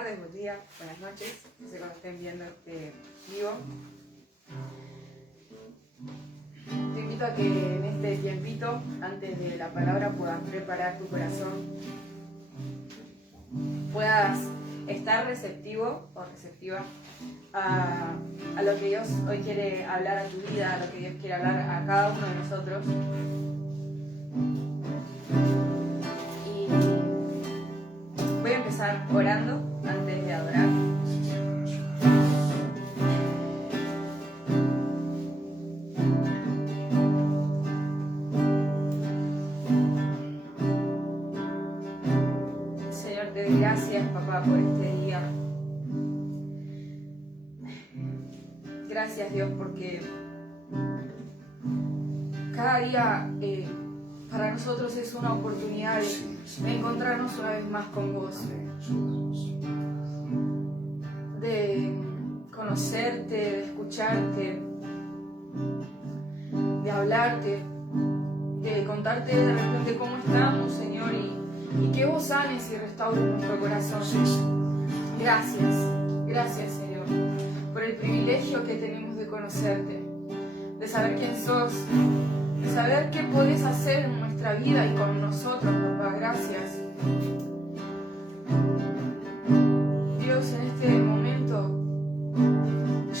tardes, buenos días, buenas noches, no sé cuando estén viendo este vivo. Te invito a que en este tiempito, antes de la palabra, puedas preparar tu corazón, puedas estar receptivo o receptiva a lo que Dios hoy quiere hablar a tu vida, a lo que Dios quiere hablar a cada uno de nosotros. Y voy a empezar orando antes de adorar. Señor, te doy gracias, papá, por este día. Gracias, Dios, porque cada día para nosotros es una oportunidad de encontrarnos una vez más con vos, de conocerte, de escucharte, de hablarte, de contarte de repente cómo estamos, Señor, y que vos sanes y restaures nuestro corazón. Gracias, Señor, por el privilegio que tenemos de conocerte, de saber quién sos, de saber qué podés hacer en nuestra vida y con nosotros, papá. Gracias. Dios, en este momento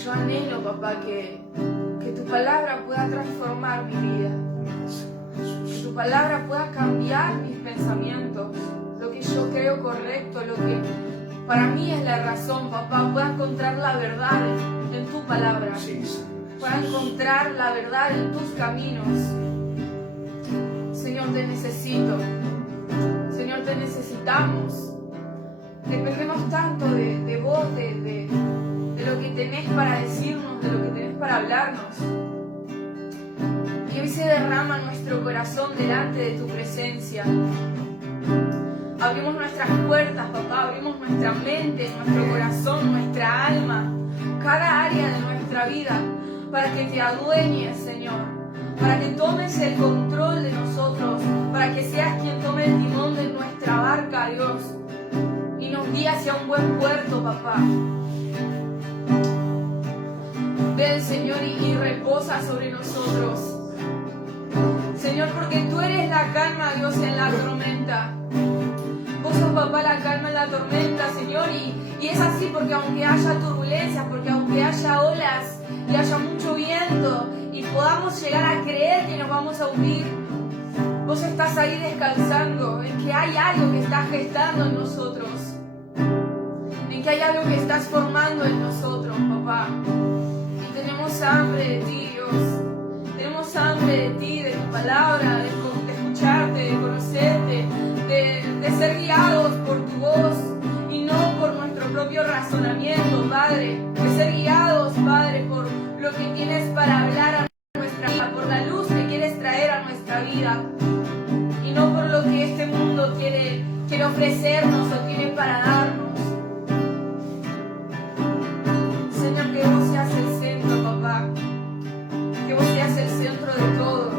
yo anhelo, papá, que tu palabra pueda transformar mi vida, que tu palabra pueda cambiar mis pensamientos, lo que yo creo correcto, lo que para mí es la razón, papá, pueda encontrar la verdad en tu palabra, pueda encontrar la verdad en tus caminos. Señor, te necesito. Señor, te necesitamos. Dependemos tanto de vos, de lo que tenés para decirnos, de lo que tenés para hablarnos. Y hoy se derrama nuestro corazón delante de tu presencia. Abrimos nuestras puertas, papá, abrimos nuestra mente, nuestro corazón, nuestra alma, cada área de nuestra vida, para que te adueñes, Señor, para que tomes el control de nosotros, para que seas quien tome el timón de nuestra barca, Dios, y nos guíe hacia un buen puerto, papá. Ven, Señor, y reposa sobre nosotros. Señor, porque tú eres la calma, Dios, en la tormenta. Vos sos, papá, la calma en la tormenta, Señor, y es así porque aunque haya turbulencias, porque aunque haya olas y haya mucho viento y podamos llegar a creer que nos vamos a hundir, vos estás ahí descansando en que hay algo que estás gestando en nosotros, en que hay algo que estás formando en nosotros, papá. Y tenemos hambre de ti, Dios. Tenemos hambre de ti, de tu palabra, de escucharte, de conocerte, de ser guiados por tu voz y no por nuestro propio razonamiento, Padre. De ser guiados, Padre, por lo que tienes para hablar a nuestra vida, por la luz que quieres traer a nuestra vida y no por lo que este mundo quiere ofrecernos o tiene para darnos. Señor, que vos seas el centro, papá. Que vos seas el centro de todo.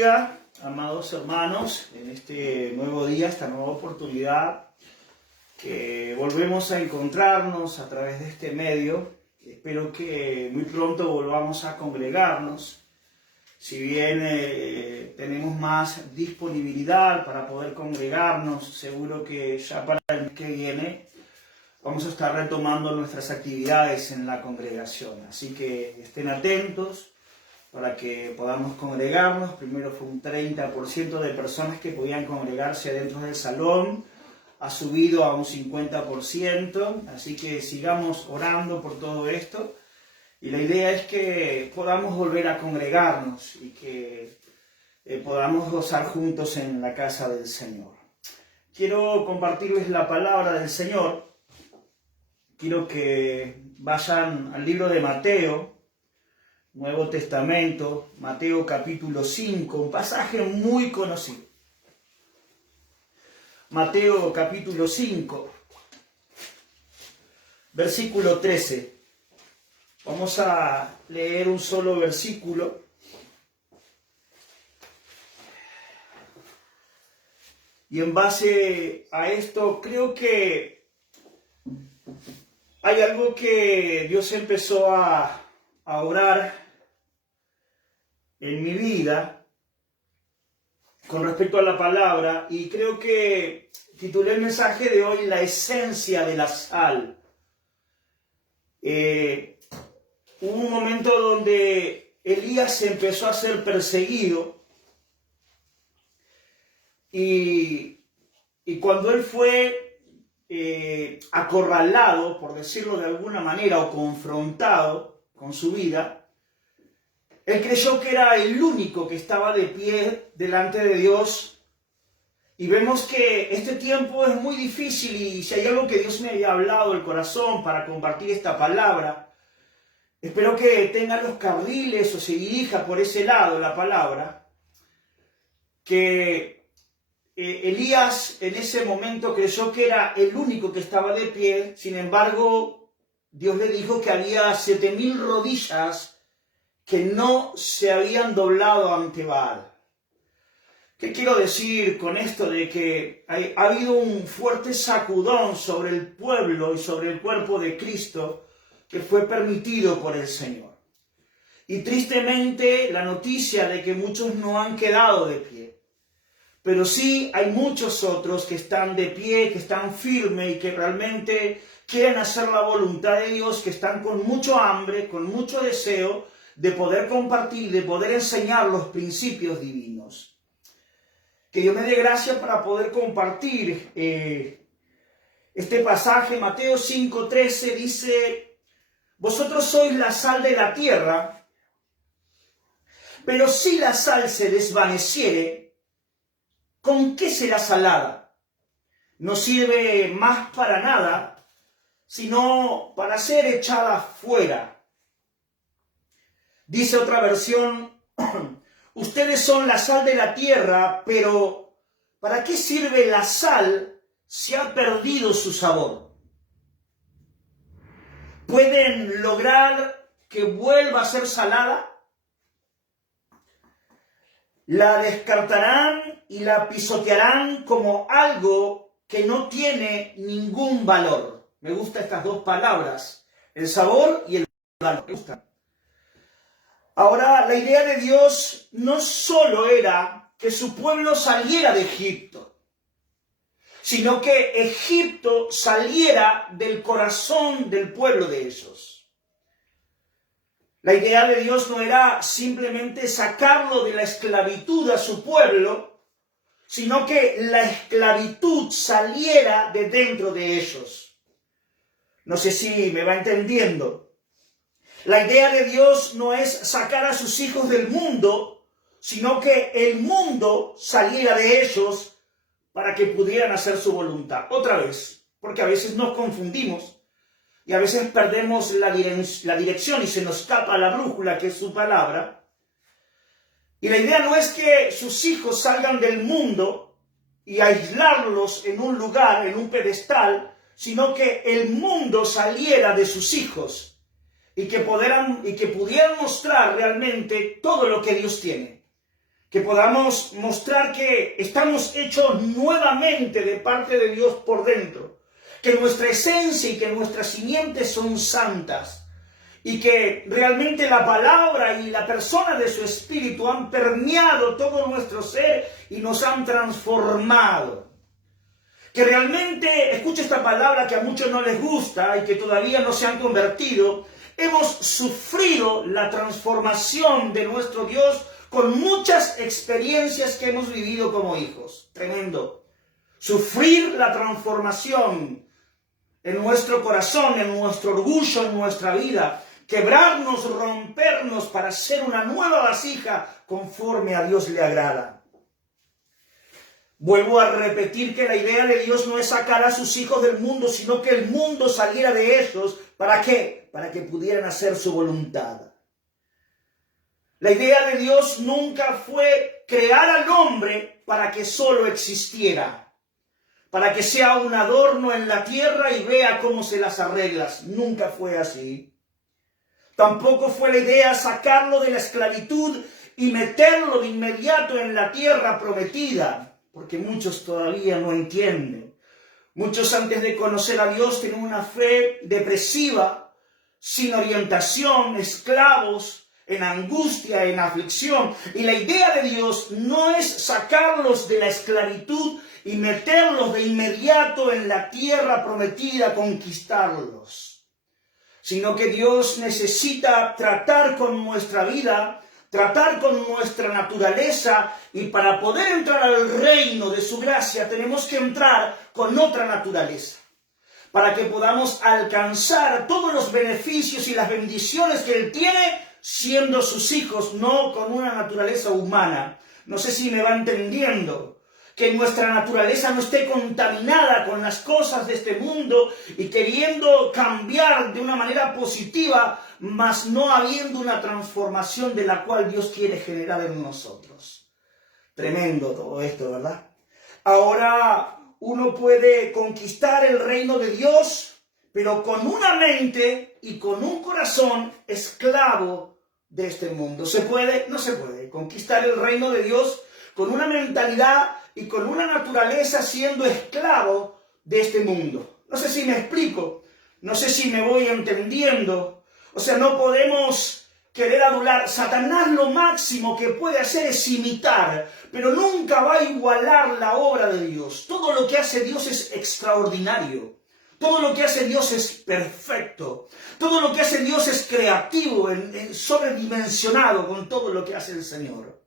bendiga, amados hermanos, en este nuevo día, esta nueva oportunidad que volvemos a encontrarnos a través de este medio. Espero que muy pronto volvamos a congregarnos. Si bien tenemos más disponibilidad para poder congregarnos, seguro que ya para el mes que viene vamos a estar retomando nuestras actividades en la congregación. Así que estén atentos para que podamos congregarnos. Primero fue un 30% de personas que podían congregarse dentro del salón, ha subido a un 50%, así que sigamos orando por todo esto. Y la idea es que podamos volver a congregarnos y que podamos gozar juntos en la casa del Señor. Quiero compartirles la palabra del Señor. Quiero que vayan al libro de Mateo, Nuevo Testamento, Mateo capítulo 5, un pasaje muy conocido. Mateo capítulo 5, versículo 13. Vamos a leer un solo versículo. Y en base a esto, creo que hay algo que Dios empezó a orar en mi vida con respecto a la palabra, y creo que titulé el mensaje de hoy La esencia de la sal. Hubo un momento donde Elías empezó a ser perseguido, y cuando él fue acorralado, por decirlo de alguna manera, o confrontado con su vida, él creyó que era el único que estaba de pie delante de Dios. Y vemos que este tiempo es muy difícil, y si hay algo que Dios me haya hablado el corazón para compartir esta palabra, espero que tenga los carriles o se dirija por ese lado la palabra, que Elías en ese momento creyó que era el único que estaba de pie. Sin embargo, Dios le dijo que había 7,000 rodillas que no se habían doblado ante Baal. ¿Qué quiero decir con esto? De que ha habido un fuerte sacudón sobre el pueblo y sobre el cuerpo de Cristo que fue permitido por el Señor. Y tristemente la noticia de que muchos no han quedado de pie. Pero sí hay muchos otros que están de pie, que están firmes y que realmente quieren hacer la voluntad de Dios, que están con mucho hambre, con mucho deseo de poder compartir, de poder enseñar los principios divinos. Que Dios me dé gracia para poder compartir este pasaje. Mateo 5:13 dice: vosotros sois la sal de la tierra, pero si la sal se desvaneciere, ¿con qué será salada? No sirve más para nada, sino para ser echada fuera. Dice otra versión: ustedes son la sal de la tierra, pero ¿para qué sirve la sal si ha perdido su sabor? ¿Pueden lograr que vuelva a ser salada? La descartarán y la pisotearán como algo que no tiene ningún valor. Me gustan estas dos palabras, el sabor y el valor. Me gustan. Ahora, la idea de Dios no solo era que su pueblo saliera de Egipto, sino que Egipto saliera del corazón del pueblo de ellos. La idea de Dios no era simplemente sacarlo de la esclavitud a su pueblo, sino que la esclavitud saliera de dentro de ellos. No sé si me va entendiendo. La idea de Dios no es sacar a sus hijos del mundo, sino que el mundo saliera de ellos para que pudieran hacer su voluntad. Otra vez, porque a veces nos confundimos y a veces perdemos la dirección y se nos escapa la brújula, que es su palabra. Y la idea no es que sus hijos salgan del mundo y aislarlos en un lugar, en un pedestal, sino que el mundo saliera de sus hijos. Y que pudieran mostrar realmente todo lo que Dios tiene. que podamos mostrar que estamos hechos nuevamente de parte de Dios por dentro, que nuestra esencia y que nuestras simientes son santas, y que realmente la palabra y la persona de su Espíritu han permeado todo nuestro ser y nos han transformado. Que realmente, escuche esta palabra que a muchos no les gusta y que todavía no se han convertido, hemos sufrido la transformación de nuestro Dios con muchas experiencias que hemos vivido como hijos. Tremendo. Sufrir la transformación en nuestro corazón, en nuestro orgullo, en nuestra vida. Quebrarnos, rompernos para ser una nueva vasija conforme a Dios le agrada. Vuelvo a repetir que la idea de Dios no es sacar a sus hijos del mundo, sino que el mundo saliera de ellos. ¿Para qué? Para que pudieran hacer su voluntad. La idea de Dios nunca fue crear al hombre para que solo existiera, para que sea un adorno en la tierra y vea cómo se las arreglas. Nunca fue así. Tampoco fue la idea sacarlo de la esclavitud y meterlo de inmediato en la tierra prometida, porque muchos todavía no entienden. Muchos antes de conocer a Dios tienen una fe depresiva, sin orientación, esclavos, en angustia, en aflicción. Y la idea de Dios no es sacarlos de la esclavitud y meterlos de inmediato en la tierra prometida, conquistarlos. Sino que Dios necesita tratar con nuestra vida, tratar con nuestra naturaleza, y para poder entrar al reino de su gracia tenemos que entrar con otra naturaleza, para que podamos alcanzar todos los beneficios y las bendiciones que Él tiene siendo sus hijos, no con una naturaleza humana. No sé si me va entendiendo. Que nuestra naturaleza no esté contaminada con las cosas de este mundo y queriendo cambiar de una manera positiva, mas no habiendo una transformación de la cual Dios quiere generar en nosotros. Tremendo todo esto, ¿verdad? Ahora uno puede conquistar el reino de Dios, pero con una mente y con un corazón esclavo de este mundo. ¿Se puede? No se puede. Conquistar el reino de Dios con una mentalidad y con una naturaleza siendo esclavo de este mundo. No sé si me explico, no sé si me voy entendiendo. O sea, no podemos querer adular. Satanás lo máximo que puede hacer es imitar, pero nunca va a igualar la obra de Dios. Todo lo que hace Dios es extraordinario. Todo lo que hace Dios es perfecto. Todo lo que hace Dios es creativo, sobredimensionado con todo lo que hace el Señor.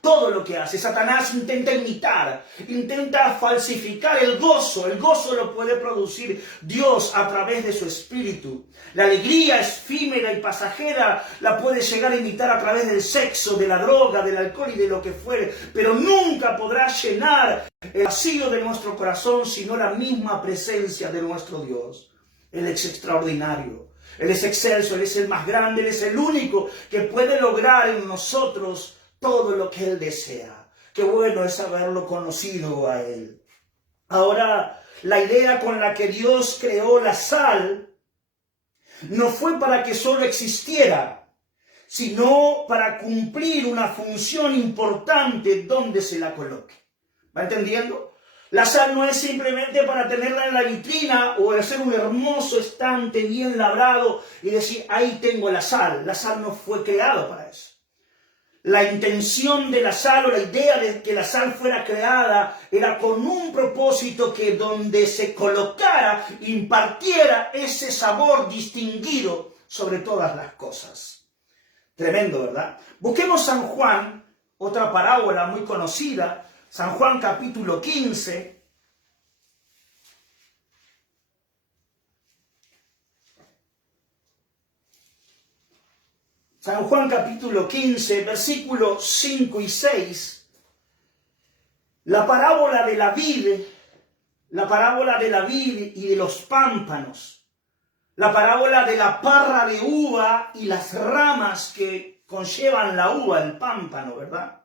Todo lo que hace. Satanás intenta imitar, intenta falsificar el gozo. El gozo lo puede producir Dios a través de su Espíritu. La alegría efímera y pasajera la puede llegar a imitar a través del sexo, de la droga, del alcohol y de lo que fuere. Pero nunca podrá llenar el vacío de nuestro corazón sino la misma presencia de nuestro Dios. Él es extraordinario. Él es excelso. Él es el más grande. Él es el único que puede lograr en nosotros todo lo que Él desea. Qué bueno es haberlo conocido a Él. Ahora, la idea con la que Dios creó la sal no fue para que solo existiera, sino para cumplir una función importante donde se la coloque. ¿Va entendiendo? La sal no es simplemente para tenerla en la vitrina o hacer un hermoso estante bien labrado y decir, ahí tengo la sal. La sal no fue creada para eso. La intención de la sal o la idea de que la sal fuera creada era con un propósito que donde se colocara impartiera ese sabor distinguido sobre todas las cosas. Tremendo, ¿verdad? Busquemos San Juan, otra parábola muy conocida, San Juan capítulo 15. San Juan capítulo 15, versículos 5 y 6, la parábola de la vid y de los pámpanos, la parábola de la parra de uva y las ramas que conllevan la uva, el pámpano, ¿verdad?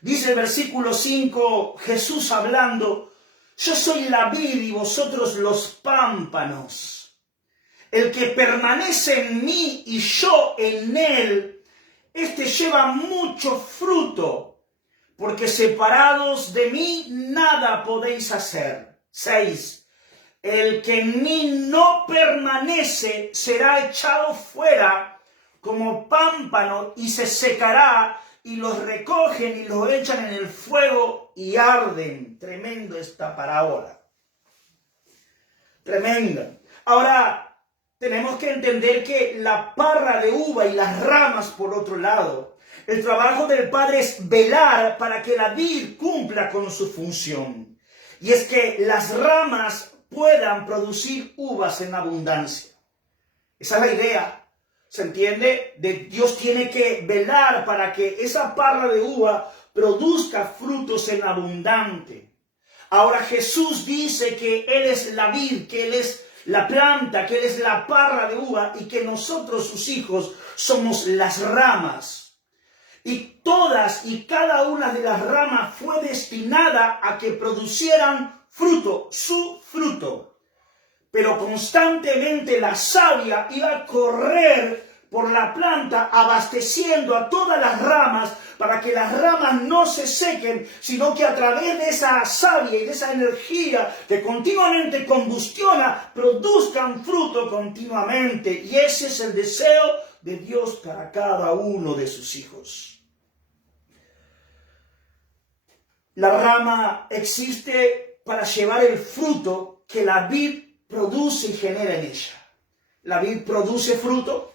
Dice el versículo 5, Jesús hablando, yo soy la vid y vosotros los pámpanos. El que permanece en mí y yo en él, este lleva mucho fruto, porque separados de mí nada podéis hacer. 6. El que en mí no permanece será echado fuera como pámpano y se secará, y los recogen y los echan en el fuego y arden. Tremendo esta parábola. Tremenda. Ahora, tenemos que entender que la parra de uva y las ramas, por otro lado, el trabajo del Padre es velar para que la vid cumpla con su función. Y es que las ramas puedan producir uvas en abundancia. Esa es la idea. ¿Se entiende? Dios tiene que velar para que esa parra de uva produzca frutos en abundante. Ahora Jesús dice que Él es la vid, que Él es la planta, que Él es la parra de uva y que nosotros, sus hijos, somos las ramas. Y todas y cada una de las ramas fue destinada a que producieran fruto, su fruto. Pero constantemente la savia iba a correr por la planta abasteciendo a todas las ramas para que las ramas no se sequen, sino que a través de esa savia y de esa energía que continuamente combustiona, produzcan fruto continuamente. Y ese es el deseo de Dios para cada uno de sus hijos. La rama existe para llevar el fruto que la vid produce y genera en ella. La vid produce fruto,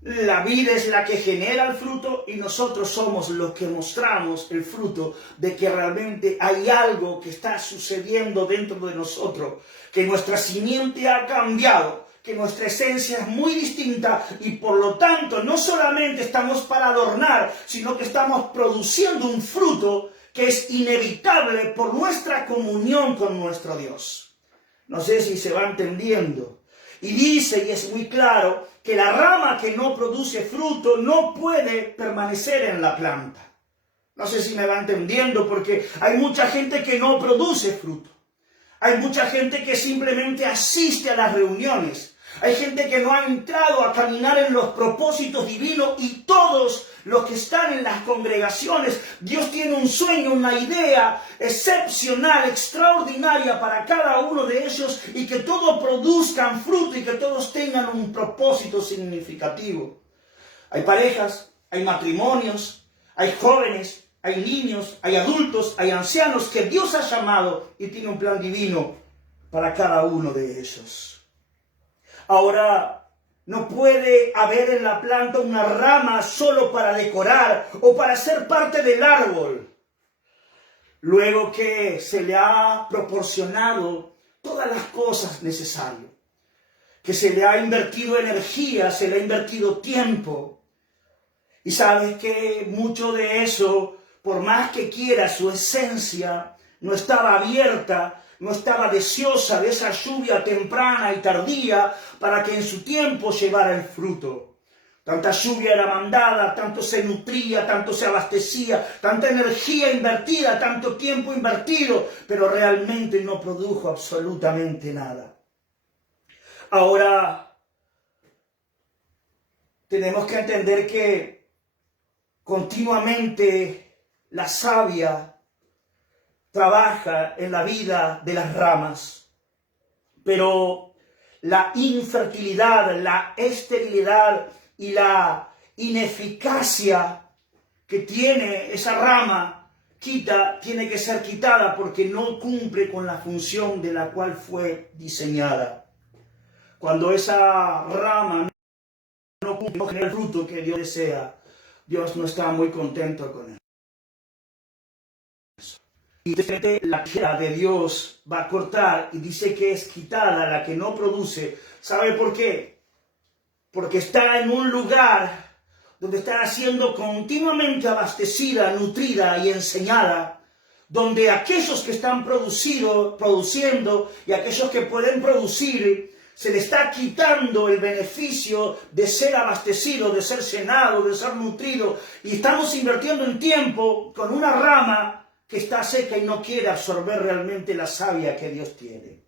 la vid es la que genera el fruto y nosotros somos los que mostramos el fruto de que realmente hay algo que está sucediendo dentro de nosotros, que nuestra simiente ha cambiado, que nuestra esencia es muy distinta y por lo tanto no solamente estamos para adornar, sino que estamos produciendo un fruto que es inevitable por nuestra comunión con nuestro Dios. No sé si se va entendiendo. Y dice, y es muy claro, que la rama que no produce fruto no puede permanecer en la planta. No sé si me va entendiendo, porque hay mucha gente que no produce fruto. Hay mucha gente que simplemente asiste a las reuniones. Hay gente que no ha entrado a caminar en los propósitos divinos y todos los que están en las congregaciones, Dios tiene un sueño, una idea excepcional, extraordinaria para cada uno de ellos y que todos produzcan fruto y que todos tengan un propósito significativo. Hay parejas, hay matrimonios, hay jóvenes, hay niños, hay adultos, hay ancianos que Dios ha llamado y tiene un plan divino para cada uno de ellos. Ahora, no puede haber en la planta una rama solo para decorar o para ser parte del árbol. Luego que se le ha proporcionado todas las cosas necesarias, que se le ha invertido energía, se le ha invertido tiempo. Y sabes que mucho de eso, por más que quiera, su esencia no estaba abierta, no estaba deseosa de esa lluvia temprana y tardía para que en su tiempo llevara el fruto. Tanta lluvia era mandada, tanto se nutría, tanto se abastecía, tanta energía invertida, tanto tiempo invertido, pero realmente no produjo absolutamente nada. Ahora, tenemos que entender que continuamente la savia trabaja en la vida de las ramas, pero la infertilidad, la esterilidad y la ineficacia que tiene esa rama tiene que ser quitada porque no cumple con la función de la cual fue diseñada. Cuando esa rama no cumple con el fruto que Dios desea, Dios no está muy contento con él. Y la tierra de Dios va a cortar y dice que es quitada la que no produce. ¿Sabe por qué? Porque está en un lugar donde está siendo continuamente abastecida, nutrida y enseñada, donde aquellos que están produciendo y aquellos que pueden producir, se le está quitando el beneficio de ser abastecido, de ser llenado, de ser nutrido. Y estamos invirtiendo en tiempo con una rama que está seca y no quiere absorber realmente la savia que Dios tiene.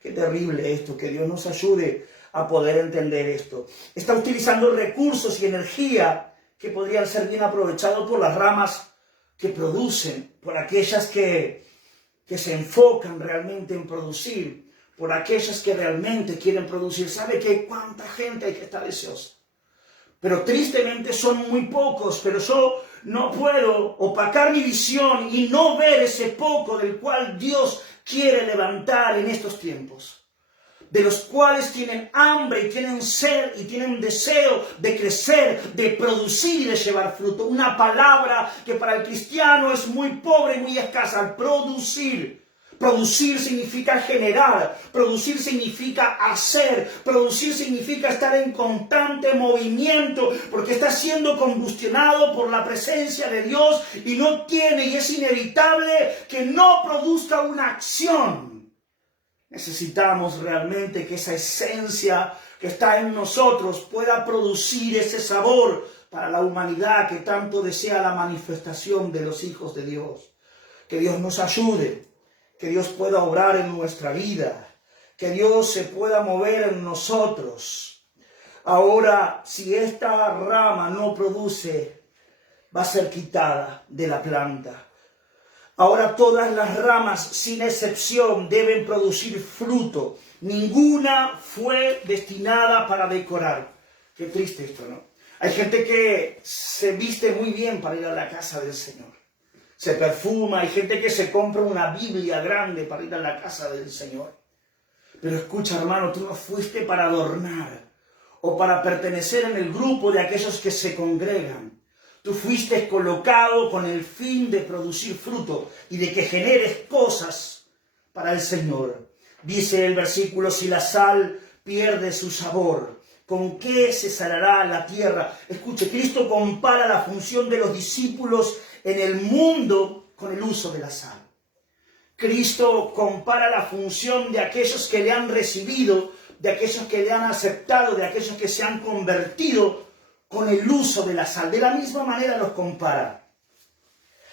Qué terrible esto, que Dios nos ayude a poder entender esto. Está utilizando recursos y energía que podrían ser bien aprovechados por las ramas que producen, por aquellas que se enfocan realmente en producir, por aquellas que realmente quieren producir. ¿Sabe que cuánta gente hay que estar deseosa? Pero tristemente son muy pocos, pero yo no puedo opacar mi visión y no ver ese poco del cual Dios quiere levantar en estos tiempos, de los cuales tienen hambre y tienen sed y tienen deseo de crecer, de producir y de llevar fruto. Una palabra que para el cristiano es muy pobre y muy escasa: producir. Producir significa generar, producir significa hacer, producir significa estar en constante movimiento, porque está siendo combustionado por la presencia de Dios y no tiene, y es inevitable que no produzca una acción. Necesitamos realmente que esa esencia que está en nosotros pueda producir ese sabor para la humanidad que tanto desea la manifestación de los hijos de Dios. Que Dios nos ayude, que Dios pueda obrar en nuestra vida, que Dios se pueda mover en nosotros. Ahora, si esta rama no produce, va a ser quitada de la planta. Ahora todas las ramas, sin excepción, deben producir fruto. Ninguna fue destinada para decorar. Qué triste esto, ¿no? Hay gente que se viste muy bien para ir a la casa del Señor. Se perfuma, hay gente que se compra una Biblia grande para ir a la casa del Señor. Pero escucha, hermano, tú no fuiste para adornar o para pertenecer en el grupo de aquellos que se congregan. Tú fuiste colocado con el fin de producir fruto y de que generes cosas para el Señor. Dice el versículo: si la sal pierde su sabor, ¿con qué se salará la tierra? Escuche, Cristo compara la función de los discípulos en el mundo con el uso de la sal. Cristo compara la función de aquellos que le han recibido, de aquellos que le han aceptado, de aquellos que se han convertido, con el uso de la sal. De la misma manera los compara.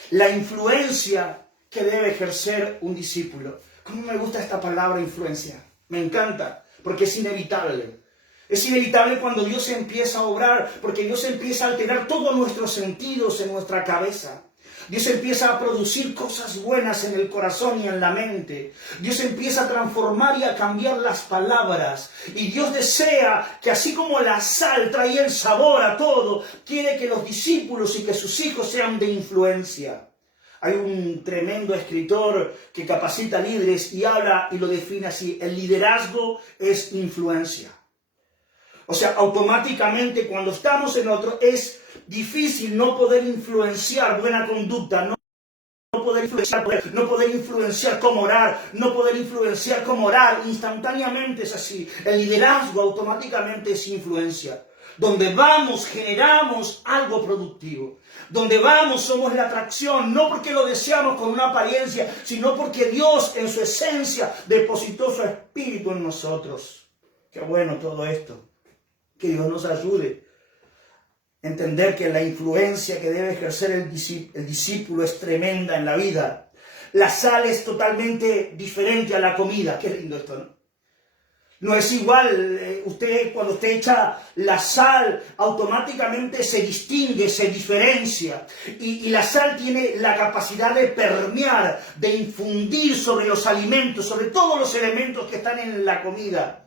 La influencia que debe ejercer un discípulo. ¿Cómo me gusta esta palabra influencia? Me encanta, porque es inevitable. Es inevitable cuando Dios empieza a obrar, porque Dios empieza a alterar todos nuestros sentidos en nuestra cabeza. Dios empieza a producir cosas buenas en el corazón y en la mente. Dios empieza a transformar y a cambiar las palabras. Y Dios desea que así como la sal traía el sabor a todo, quiere que los discípulos y que sus hijos sean de influencia. Hay un tremendo escritor que capacita líderes y habla y lo define así: el liderazgo es influencia. O sea, automáticamente cuando estamos en otro es difícil no poder influenciar buena conducta, no poder influenciar cómo orar, no poder influenciar cómo orar. Instantáneamente es así. El liderazgo automáticamente es influencia. Donde vamos generamos algo productivo. Donde vamos somos la atracción, no porque lo deseamos con una apariencia, sino porque Dios en su esencia depositó su espíritu en nosotros. Qué bueno todo esto. Que Dios nos ayude a entender que la influencia que debe ejercer el discípulo es tremenda en la vida. La sal es totalmente diferente a la comida. Qué lindo esto, ¿no? No es igual, cuando usted echa la sal, automáticamente se distingue, se diferencia. Y la sal tiene la capacidad de permear, de infundir sobre los alimentos, sobre todos los elementos que están en la comida.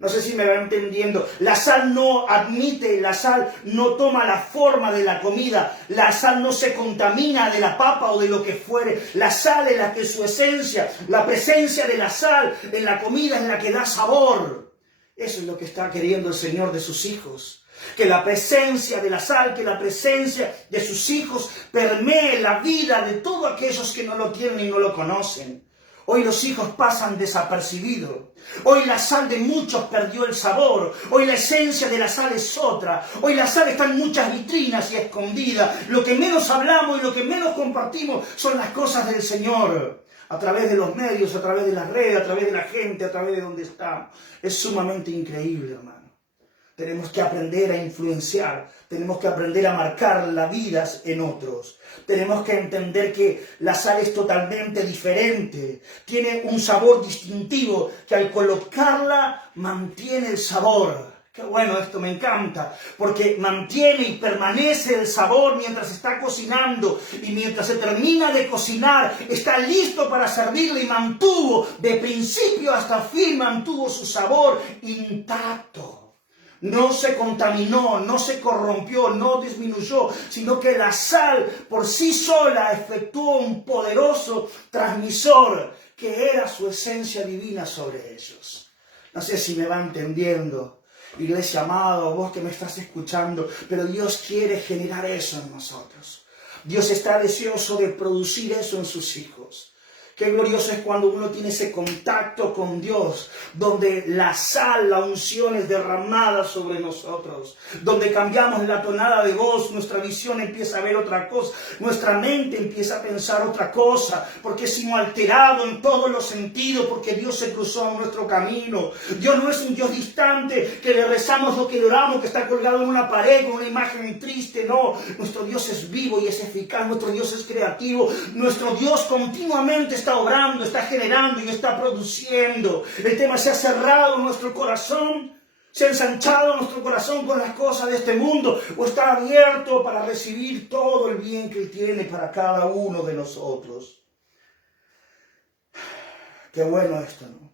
No sé si me va entendiendo. La sal no admite, la sal no toma la forma de la comida. La sal no se contamina de la papa o de lo que fuere. La sal es la que su esencia, la presencia de la sal en la comida es la que da sabor. Eso es lo que está queriendo el Señor de sus hijos. Que la presencia de la sal, que la presencia de sus hijos permee la vida de todos aquellos que no lo tienen y no lo conocen. Hoy los hijos pasan desapercibidos. Hoy la sal de muchos perdió el sabor. Hoy la esencia de la sal es otra. Hoy la sal está en muchas vitrinas y escondida. Lo que menos hablamos y lo que menos compartimos son las cosas del Señor. A través de los medios, a través de las redes, a través de la gente, a través de donde estamos. Es sumamente increíble, hermano. Tenemos que aprender a influenciar, tenemos que aprender a marcar las vidas en otros. Tenemos que entender que la sal es totalmente diferente, tiene un sabor distintivo que al colocarla mantiene el sabor. Qué bueno, esto me encanta, porque mantiene y permanece el sabor mientras está cocinando y mientras se termina de cocinar, está listo para servirle y mantuvo, de principio hasta fin, mantuvo su sabor intacto. No se contaminó, no se corrompió, no disminuyó, sino que la sal por sí sola efectuó un poderoso transmisor que era su esencia divina sobre ellos. No sé si me va entendiendo. Iglesia amado, vos que me estás escuchando, pero Dios quiere generar eso en nosotros. Dios está deseoso de producir eso en sus hijos. Qué glorioso es cuando uno tiene ese contacto con Dios, donde la sal, la unción es derramada sobre nosotros, donde cambiamos la tonada de voz, nuestra visión empieza a ver otra cosa, nuestra mente empieza a pensar otra cosa, porque hemos alterado en todos los sentidos, porque Dios se cruzó en nuestro camino. Dios no es un Dios distante, que le rezamos lo que le oramos, que está colgado en una pared con una imagen triste, no. Nuestro Dios es vivo y es eficaz, nuestro Dios es creativo, nuestro Dios continuamente está obrando, está generando y está produciendo. El tema se ha cerrado en nuestro corazón, se ha ensanchado nuestro corazón con las cosas de este mundo, o está abierto para recibir todo el bien que Él tiene para cada uno de nosotros. Qué bueno esto, ¿no?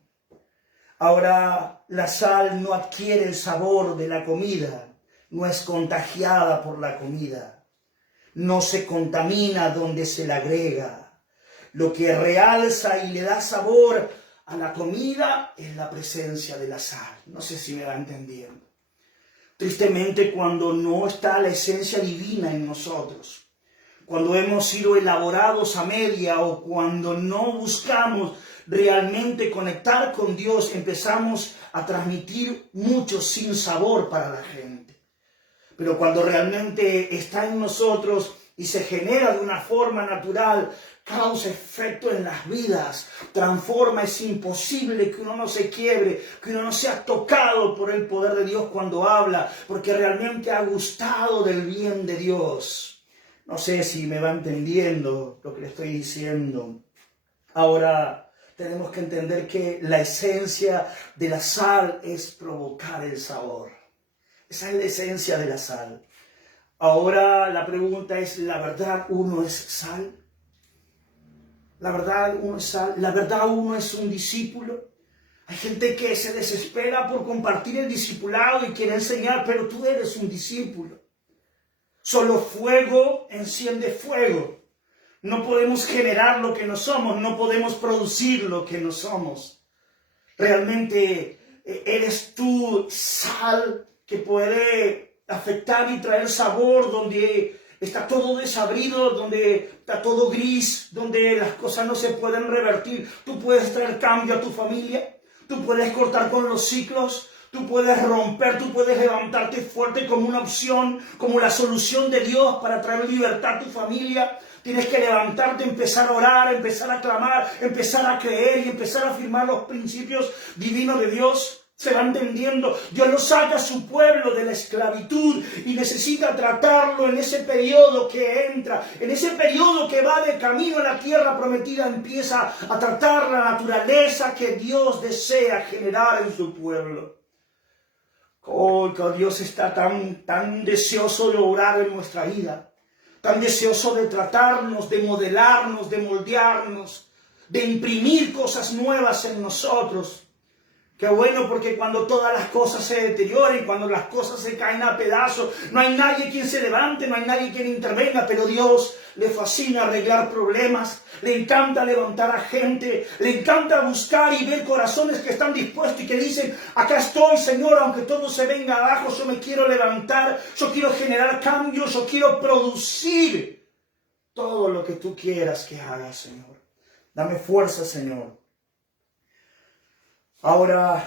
Ahora, la sal no adquiere el sabor de la comida, no es contagiada por la comida, no se contamina donde se la agrega. Lo que realza y le da sabor a la comida es la presencia de la sal. No sé si me va entendiendo. Tristemente, cuando no está la esencia divina en nosotros, cuando hemos sido elaborados a media o cuando no buscamos realmente conectar con Dios, empezamos a transmitir mucho sin sabor para la gente. Pero cuando realmente está en nosotros y se genera de una forma natural, causa efecto en las vidas, transforma, es imposible que uno no se quiebre, que uno no sea tocado por el poder de Dios cuando habla, porque realmente ha gustado del bien de Dios. No sé si me va entendiendo lo que le estoy diciendo. Ahora, tenemos que entender que la esencia de la sal es provocar el sabor. Esa es la esencia de la sal. Ahora la pregunta es, ¿la verdad uno es sal? ¿La verdad uno es sal? ¿La verdad uno es un discípulo? Hay gente que se desespera por compartir el discipulado y quiere enseñar, pero tú eres un discípulo. Solo fuego enciende fuego. No podemos generar lo que no somos, no podemos producir lo que no somos. Realmente eres tú sal que puede afectar y traer sabor donde está todo desabrido, donde está todo gris, donde las cosas no se pueden revertir. Tú puedes traer cambio a tu familia, tú puedes cortar con los ciclos, tú puedes romper, tú puedes levantarte fuerte como una opción, como la solución de Dios para traer libertad a tu familia. Tienes que levantarte, empezar a orar, empezar a clamar, empezar a creer y empezar a afirmar los principios divinos de Dios. Se va entendiendo. Dios lo saca a su pueblo de la esclavitud y necesita tratarlo en ese periodo que entra, en ese periodo que va de camino a la tierra prometida. Empieza a tratar la naturaleza que Dios desea generar en su pueblo. Oh, que Dios está tan deseoso de obrar en nuestra vida, tan deseoso de tratarnos, de modelarnos, de moldearnos, de imprimir cosas nuevas en nosotros. Qué bueno, porque cuando todas las cosas se deterioren, cuando las cosas se caen a pedazos, no hay nadie quien se levante, no hay nadie quien intervenga, pero Dios le fascina arreglar problemas, le encanta levantar a gente, le encanta buscar y ver corazones que están dispuestos y que dicen, acá estoy, Señor, aunque todo se venga abajo, yo me quiero levantar, yo quiero generar cambios, yo quiero producir todo lo que tú quieras que haga, Señor. Dame fuerza, Señor. Ahora,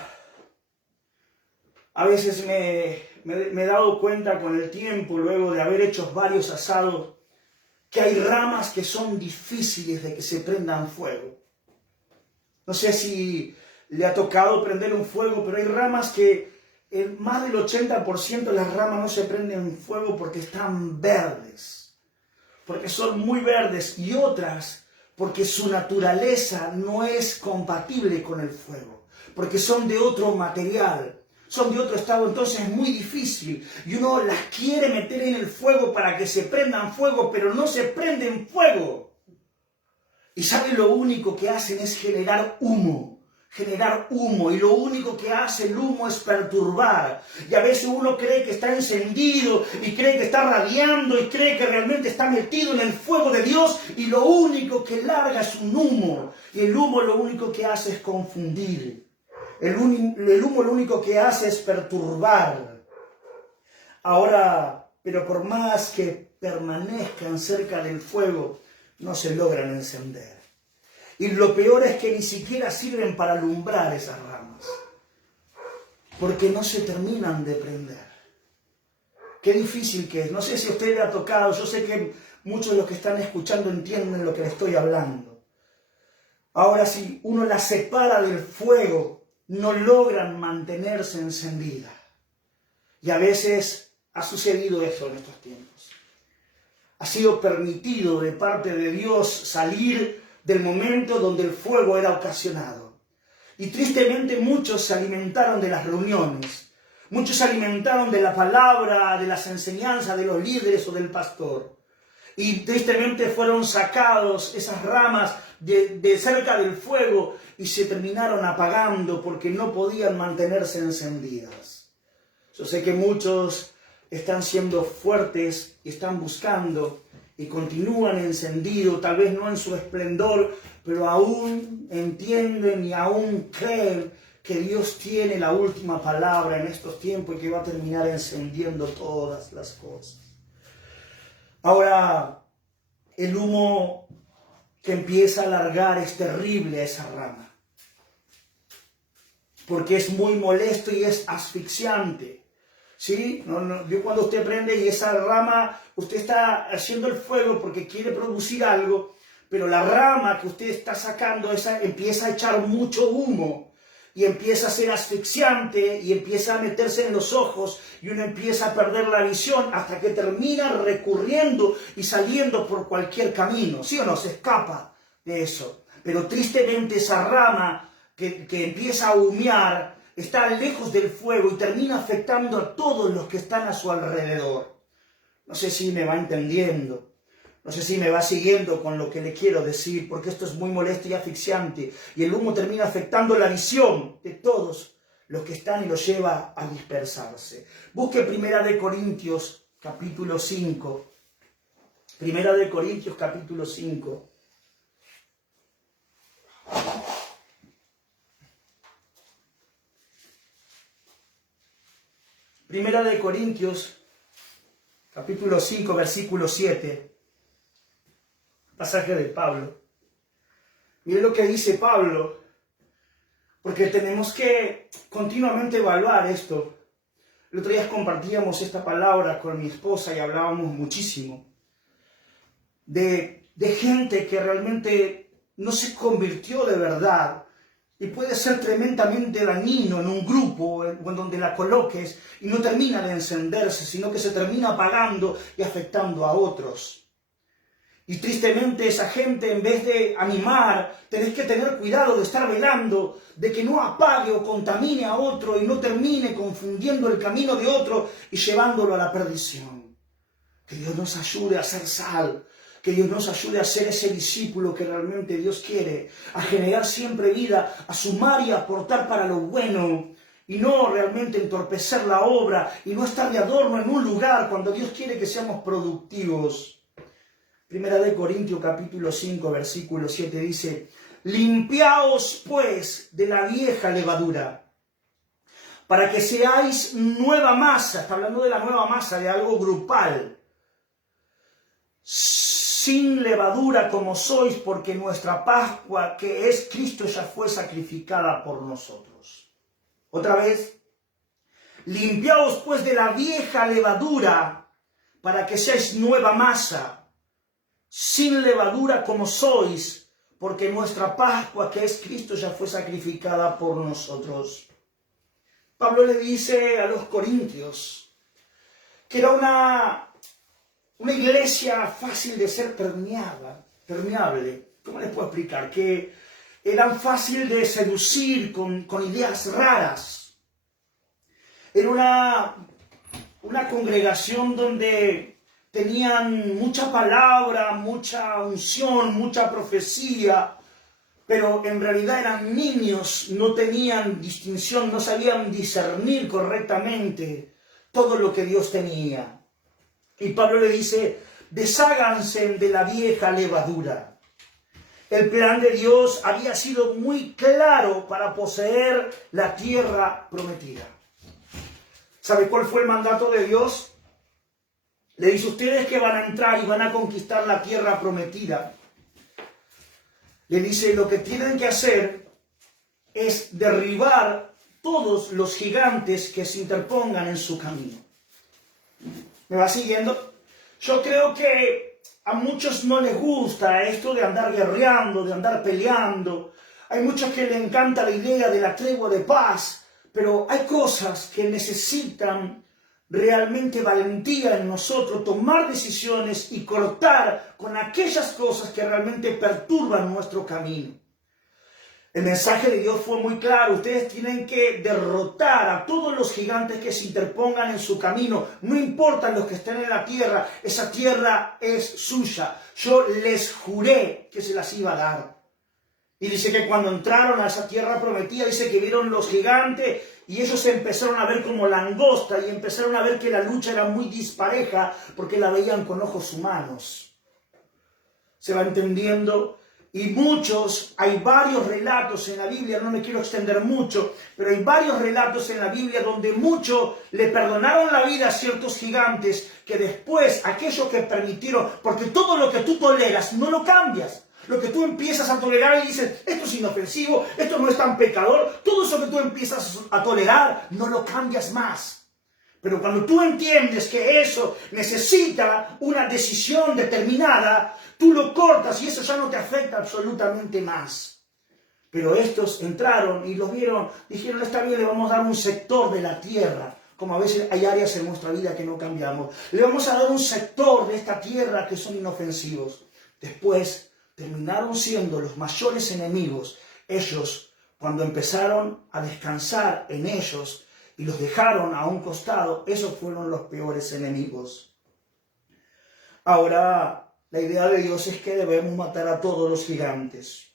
a veces me he dado cuenta con el tiempo, luego de haber hecho varios asados, que hay ramas que son difíciles de que se prendan fuego. No sé si le ha tocado prender un fuego, pero hay ramas que más del 80% de las ramas no se prenden fuego porque están verdes, porque son muy verdes, y otras porque su naturaleza no es compatible con el fuego, porque son de otro material, son de otro estado, entonces es muy difícil. Y uno las quiere meter en el fuego para que se prendan fuego, pero no se prenden fuego. Y ¿sabe? Lo único que hacen es generar humo. Y lo único que hace el humo es perturbar. Y a veces uno cree que está encendido y cree que está radiando y cree que realmente está metido en el fuego de Dios, y lo único que larga es un humo. Y el humo lo único que hace es confundir. El humo lo único que hace es perturbar. Ahora, pero por más que permanezcan cerca del fuego, no se logran encender. Y lo peor es que ni siquiera sirven para alumbrar esas ramas, porque no se terminan de prender. Qué difícil que es. No sé si a usted le ha tocado, yo sé que muchos de los que están escuchando entienden lo que le estoy hablando. Ahora, si uno las separa del fuego, no logran mantenerse encendidas. Y a veces ha sucedido eso en estos tiempos. Ha sido permitido de parte de Dios salir del momento donde el fuego era ocasionado. Y tristemente muchos se alimentaron de las reuniones, muchos se alimentaron de la palabra, de las enseñanzas de los líderes o del pastor. Y tristemente fueron sacados esas ramas de cerca del fuego y se terminaron apagando porque no podían mantenerse encendidas. Yo sé que muchos están siendo fuertes y están buscando y continúan encendidos, tal vez no en su esplendor, pero aún entienden y aún creen que Dios tiene la última palabra en estos tiempos y que va a terminar encendiendo todas las cosas. Ahora, el humo que empieza a alargar es terrible a esa rama, porque es muy molesto y es asfixiante. ¿Sí? Yo cuando usted prende y esa rama, usted está haciendo el fuego porque quiere producir algo, pero la rama que usted está sacando, esa empieza a echar mucho humo y empieza a ser asfixiante y empieza a meterse en los ojos y uno empieza a perder la visión hasta que termina recurriendo y saliendo por cualquier camino. ¿Sí o no? Se escapa de eso. Pero tristemente esa rama que empieza a humear está lejos del fuego y termina afectando a todos los que están a su alrededor. No sé si me va entendiendo, no sé si me va siguiendo con lo que le quiero decir, porque esto es muy molesto y asfixiante, y el humo termina afectando la visión de todos los que están y los lleva a dispersarse. Busque 1 Corintios capítulo 5. 1 Corintios capítulo 5. Primera de Corintios, capítulo 5, versículo 7, pasaje de Pablo. Mire lo que dice Pablo, porque tenemos que continuamente evaluar esto. El otro día compartíamos esta palabra con mi esposa y hablábamos muchísimo de gente que realmente no se convirtió de verdad. Y puede ser tremendamente dañino en un grupo en donde la coloques y no termina de encenderse, sino que se termina apagando y afectando a otros. Y tristemente esa gente, en vez de animar, tenés que tener cuidado de estar velando, de que no apague o contamine a otro y no termine confundiendo el camino de otro y llevándolo a la perdición. Que Dios nos ayude a ser sal. Que Dios nos ayude a ser ese discípulo que realmente Dios quiere, a generar siempre vida, a sumar y a aportar para lo bueno, y no realmente entorpecer la obra, y no estar de adorno en un lugar cuando Dios quiere que seamos productivos. 1 Corintios capítulo 5, versículo 7 dice, limpiaos pues de la vieja levadura, para que seáis nueva masa. Está hablando de la nueva masa, de algo grupal. Sin levadura como sois, porque nuestra Pascua, que es Cristo, ya fue sacrificada por nosotros. Otra vez, limpiaos pues de la vieja levadura, para que seáis nueva masa, sin levadura como sois, porque nuestra Pascua, que es Cristo, ya fue sacrificada por nosotros. Pablo le dice a los corintios que era una iglesia fácil de ser permeable. ¿Cómo les puedo explicar? Que eran fácil de seducir con ideas raras. Era una congregación donde tenían mucha palabra, mucha unción, mucha profecía, pero en realidad eran niños, no tenían distinción, no sabían discernir correctamente todo lo que Dios tenía. Y Pablo le dice, desháganse de la vieja levadura. El plan de Dios había sido muy claro para poseer la tierra prometida. ¿Sabe cuál fue el mandato de Dios? Le dice, ustedes que van a entrar y van a conquistar la tierra prometida, le dice, lo que tienen que hacer es derribar todos los gigantes que se interpongan en su camino. ¿Me va siguiendo? Yo creo que a muchos no les gusta esto de andar guerreando, de andar peleando. Hay muchos que les encanta la idea de la tregua de paz, pero hay cosas que necesitan realmente valentía en nosotros, tomar decisiones y cortar con aquellas cosas que realmente perturban nuestro camino. El mensaje de Dios fue muy claro, ustedes tienen que derrotar a todos los gigantes que se interpongan en su camino, no importa los que estén en la tierra, esa tierra es suya, yo les juré que se las iba a dar. Y dice que cuando entraron a esa tierra prometida, dice que vieron los gigantes y ellos se empezaron a ver como langosta y empezaron a ver que la lucha era muy dispareja porque la veían con ojos humanos. ¿Se va entendiendo? Y hay varios relatos en la Biblia, no me quiero extender mucho, pero hay varios relatos en la Biblia donde muchos le perdonaron la vida a ciertos gigantes que después, aquellos que permitieron, porque todo lo que tú toleras no lo cambias. Lo que tú empiezas a tolerar y dices, esto es inofensivo, esto no es tan pecador, todo eso que tú empiezas a tolerar, no lo cambias más. Pero cuando tú entiendes que eso necesita una decisión determinada, tú lo cortas y eso ya no te afecta absolutamente más. Pero estos entraron y los vieron, dijeron, está bien, le vamos a dar un sector de la tierra. Como a veces hay áreas en nuestra vida que no cambiamos. Le vamos a dar un sector de esta tierra que son inofensivos. Después terminaron siendo los mayores enemigos. Ellos, cuando empezaron a descansar en ellos y los dejaron a un costado, esos fueron los peores enemigos. Ahora, la idea de Dios es que debemos matar a todos los gigantes,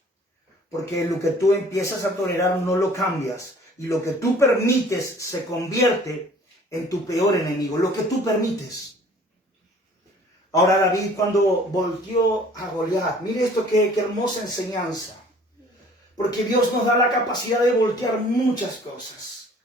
porque lo que tú empiezas a tolerar no lo cambias, y lo que tú permites se convierte en tu peor enemigo, lo que tú permites. Ahora David cuando volteó a Goliat, mire esto qué hermosa enseñanza, porque Dios nos da la capacidad de voltear muchas cosas.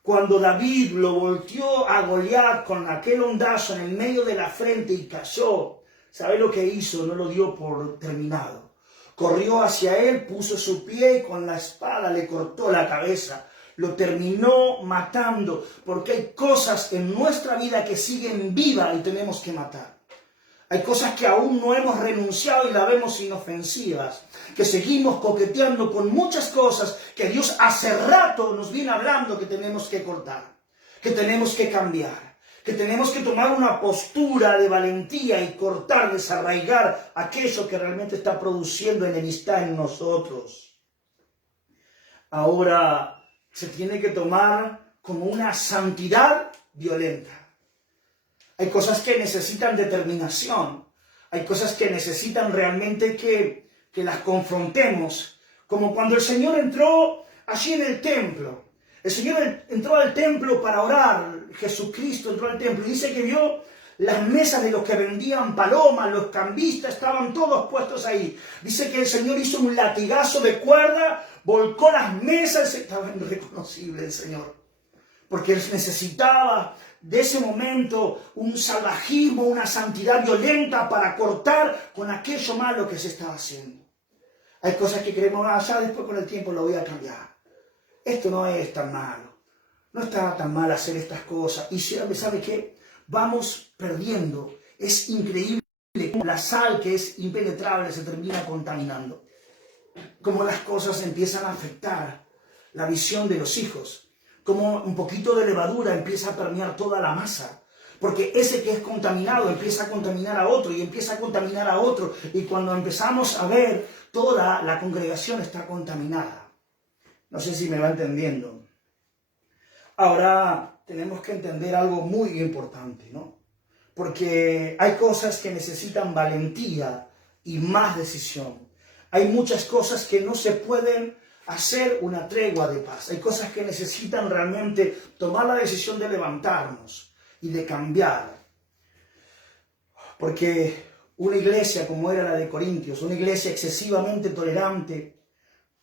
Cuando David lo volteó a Goliat con aquel hondazo en el medio de la frente y cayó, ¿sabe lo que hizo? No lo dio por terminado. Corrió hacia él, puso su pie y con la espada le cortó la cabeza. Lo terminó matando, porque hay cosas en nuestra vida que siguen vivas y tenemos que matar. Hay cosas que aún no hemos renunciado y las vemos inofensivas, que seguimos coqueteando con muchas cosas que Dios hace rato nos viene hablando que tenemos que cortar, que tenemos que cambiar, que tenemos que tomar una postura de valentía y cortar, desarraigar aquello que realmente está produciendo enemistad en nosotros. Ahora se tiene que tomar como una santidad violenta. Hay cosas que necesitan determinación. Hay cosas que necesitan realmente que las confrontemos. Como cuando el Señor entró allí en el templo. El Señor entró al templo para orar. Jesucristo entró al templo y dice que vio las mesas de los que vendían palomas, los cambistas, estaban todos puestos ahí. Dice que el Señor hizo un latigazo de cuerda, volcó las mesas, estaba irreconocible el Señor. Porque Él necesitaba de ese momento un salvajismo, una santidad violenta para cortar con aquello malo que se estaba haciendo. Hay cosas que creemos, ya después con el tiempo lo voy a cambiar. Esto no es tan malo. No está tan mal hacer estas cosas. Y ¿sabe qué? Vamos perdiendo. Es increíble cómo la sal que es impenetrable se termina contaminando. Cómo las cosas empiezan a afectar la visión de los hijos. Como un poquito de levadura empieza a permear toda la masa. Porque ese que es contaminado empieza a contaminar a otro y empieza a contaminar a otro. Y cuando empezamos a ver, toda la congregación está contaminada. No sé si me va entendiendo. Ahora tenemos que entender algo muy importante, ¿no? Porque hay cosas que necesitan valentía y más decisión. Hay muchas cosas que no se pueden hacer una tregua de paz. Hay cosas que necesitan realmente tomar la decisión de levantarnos y de cambiar. Porque una iglesia como era la de Corintios, una iglesia excesivamente tolerante,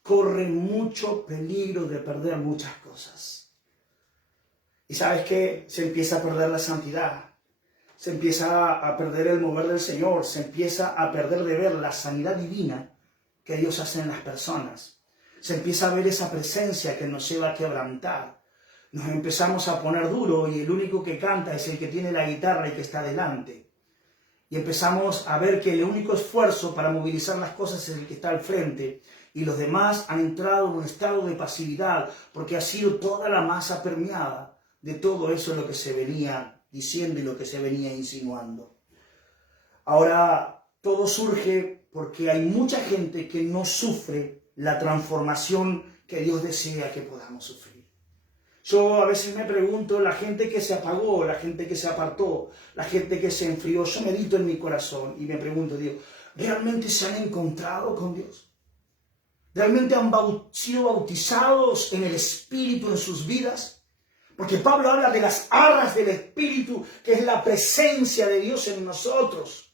corre mucho peligro de perder muchas cosas. ¿Y sabes qué? Se empieza a perder la santidad. Se empieza a perder el mover del Señor. Se empieza a perder de ver la sanidad divina que Dios hace en las personas. Se empieza a ver esa presencia que nos lleva a quebrantar. Nos empezamos a poner duro y el único que canta es el que tiene la guitarra y que está delante. Y empezamos a ver que el único esfuerzo para movilizar las cosas es el que está al frente. Y los demás han entrado en un estado de pasividad porque ha sido toda la masa permeada de todo eso lo que se venía diciendo y lo que se venía insinuando. Ahora, todo surge porque hay mucha gente que no sufre la transformación que Dios desea que podamos sufrir. Yo a veces me pregunto, la gente que se apagó, la gente que se apartó, la gente que se enfrió, yo medito en mi corazón y me pregunto, Dios, ¿realmente se han encontrado con Dios? ¿Realmente han sido bautizados en el Espíritu en sus vidas? Porque Pablo habla de las arras del Espíritu, que es la presencia de Dios en nosotros.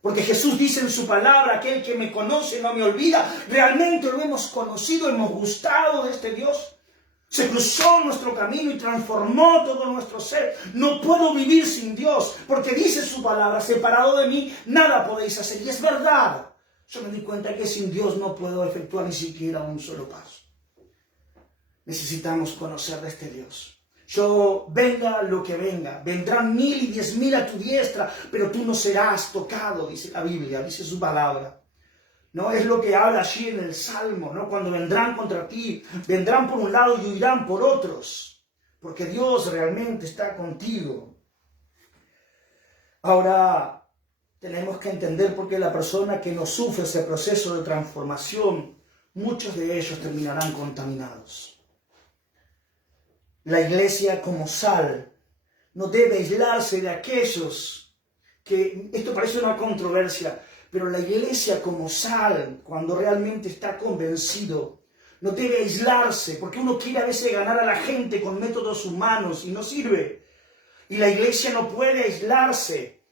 Porque Jesús dice en su palabra, aquel que me conoce no me olvida. Realmente lo hemos conocido, hemos gustado de este Dios. Se cruzó nuestro camino y transformó todo nuestro ser. No puedo vivir sin Dios, porque dice su palabra, separado de mí, nada podéis hacer. Y es verdad. Yo me di cuenta que sin Dios no puedo efectuar ni siquiera un solo paso. Necesitamos conocer de este Dios. Yo, venga lo que venga, vendrán 1000 y 10.000 a tu diestra, pero tú no serás tocado, dice la Biblia, dice su palabra. No es lo que habla allí en el Salmo, ¿no? Cuando vendrán contra ti, vendrán por un lado y huirán por otros, porque Dios realmente está contigo. Ahora, tenemos que entender por qué la persona que no sufre ese proceso de transformación, muchos de ellos terminarán contaminados. La iglesia como sal no debe aislarse de aquellos que, esto parece una controversia, pero la iglesia como sal, cuando realmente está convencido, no debe aislarse, porque uno quiere a veces ganar a la gente con métodos humanos y no sirve. Y la iglesia no puede aislarse,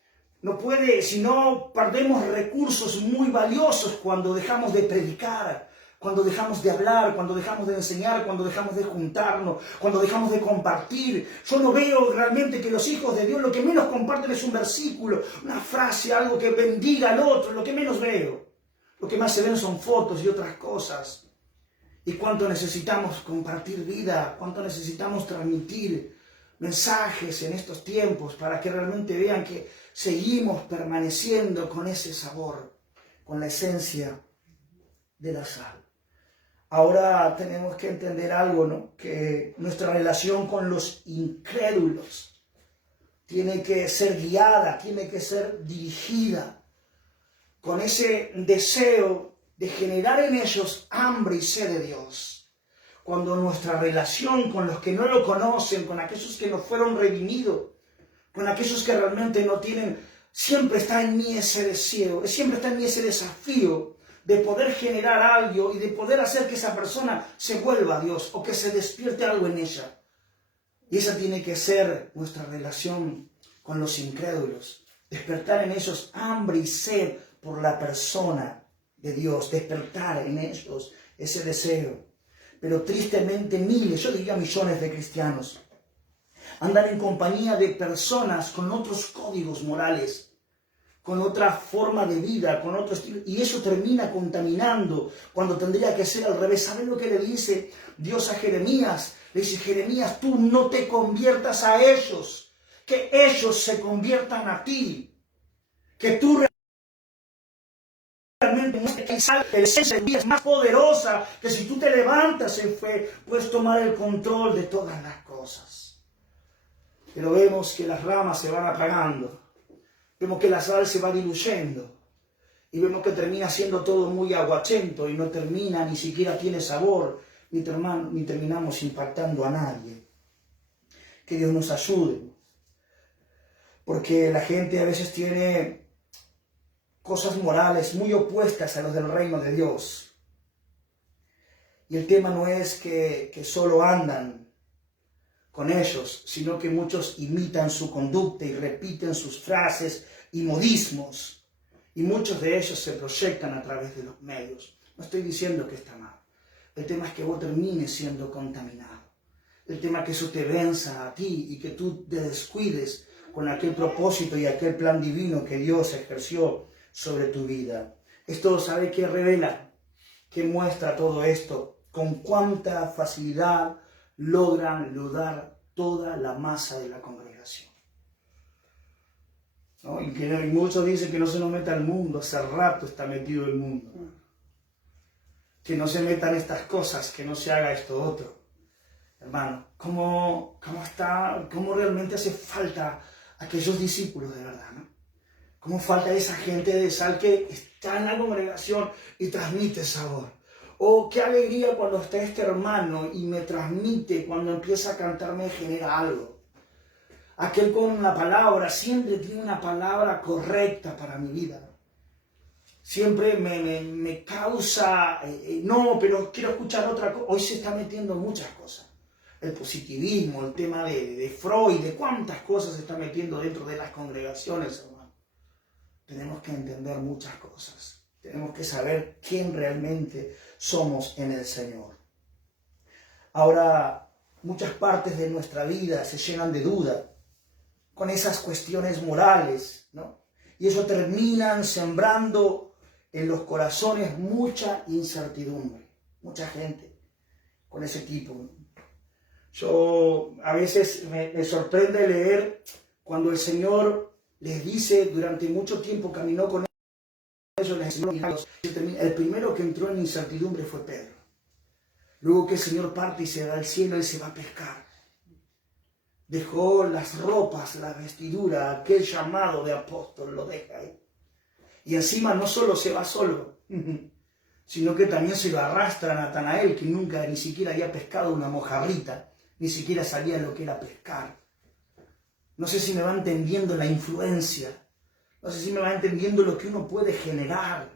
no puede, si no perdemos recursos muy valiosos cuando dejamos de predicar, cuando dejamos de hablar, cuando dejamos de enseñar, cuando dejamos de juntarnos, cuando dejamos de compartir. Yo no veo realmente que los hijos de Dios lo que menos comparten es un versículo, una frase, algo que bendiga al otro, lo que menos veo. Lo que más se ven son fotos y otras cosas. Y cuánto necesitamos compartir vida, cuánto necesitamos transmitir mensajes en estos tiempos para que realmente vean que seguimos permaneciendo con ese sabor, con la esencia de la sal. Ahora tenemos que entender algo, ¿no? Que nuestra relación con los incrédulos tiene que ser guiada, tiene que ser dirigida con ese deseo de generar en ellos hambre y sed de Dios. Cuando nuestra relación con los que no lo conocen, con aquellos que no fueron redimidos, con aquellos que realmente no tienen, siempre está en mí ese deseo, siempre está en mí ese desafío de poder generar algo y de poder hacer que esa persona se vuelva a Dios o que se despierte algo en ella. Y esa tiene que ser nuestra relación con los incrédulos. Despertar en ellos hambre y sed por la persona de Dios. Despertar en ellos ese deseo. Pero tristemente miles, yo diría millones de cristianos, andan en compañía de personas con otros códigos morales, con otra forma de vida, con otro estilo, y eso termina contaminando cuando tendría que ser al revés. ¿Saben lo que le dice Dios a Jeremías? Le dice, Jeremías, tú no te conviertas a ellos, que ellos se conviertan a ti, que tú realmente la esencia de vida es más poderosa, que si tú te levantas en fe, puedes tomar el control de todas las cosas. Pero vemos que las ramas se van apagando. Vemos que la sal se va diluyendo y vemos que termina siendo todo muy aguachento y no termina, ni siquiera tiene sabor, ni terminamos impactando a nadie. Que Dios nos ayude. Porque la gente a veces tiene cosas morales muy opuestas a los del reino de Dios. Y el tema no es que solo andan con ellos, sino que muchos imitan su conducta y repiten sus frases y modismos. Y muchos de ellos se proyectan a través de los medios. No estoy diciendo que está mal. El tema es que vos termines siendo contaminado. El tema es que eso te venza a ti y que tú te descuides con aquel propósito y aquel plan divino que Dios ejerció sobre tu vida. Esto, ¿sabe qué revela? ¿Qué muestra todo esto? Con cuánta facilidad logran ludar toda la masa de la congregación. ¿No? Y muchos dicen que no se nos meta el mundo, hace rato está metido el mundo. Que no se metan estas cosas, que no se haga esto otro. Hermano, ¿cómo realmente hace falta aquellos discípulos de verdad, ¿no? ¿Cómo falta esa gente de sal que está en la congregación y transmite sabor? Oh, qué alegría cuando está este hermano y me transmite, cuando empieza a cantar me genera algo. Aquel con la palabra, siempre tiene una palabra correcta para mi vida. Siempre me causa, no, pero quiero escuchar otra cosa. Hoy se está metiendo muchas cosas. El positivismo, el tema de Freud, de cuántas cosas se está metiendo dentro de las congregaciones, hermano. Tenemos que entender muchas cosas. Tenemos que saber quién realmente somos en el Señor. Ahora, muchas partes de nuestra vida se llenan de duda con esas cuestiones morales, ¿no? Y eso terminan sembrando en los corazones mucha incertidumbre, mucha gente con ese tipo. Yo a veces me sorprende leer cuando el Señor les dice, durante mucho tiempo caminó con ellos, les enseñó milagros. El primero que entró en incertidumbre fue Pedro. Luego que el Señor parte y se va al cielo, Él se va a pescar. Dejó las ropas, la vestidura, aquel llamado de apóstol, lo deja ahí. Y encima no solo se va solo, sino que también se lo arrastra a Natanael, que nunca ni siquiera había pescado una mojarrita, ni siquiera sabía lo que era pescar. No sé si me va entendiendo la influencia, no sé si me va entendiendo lo que uno puede generar,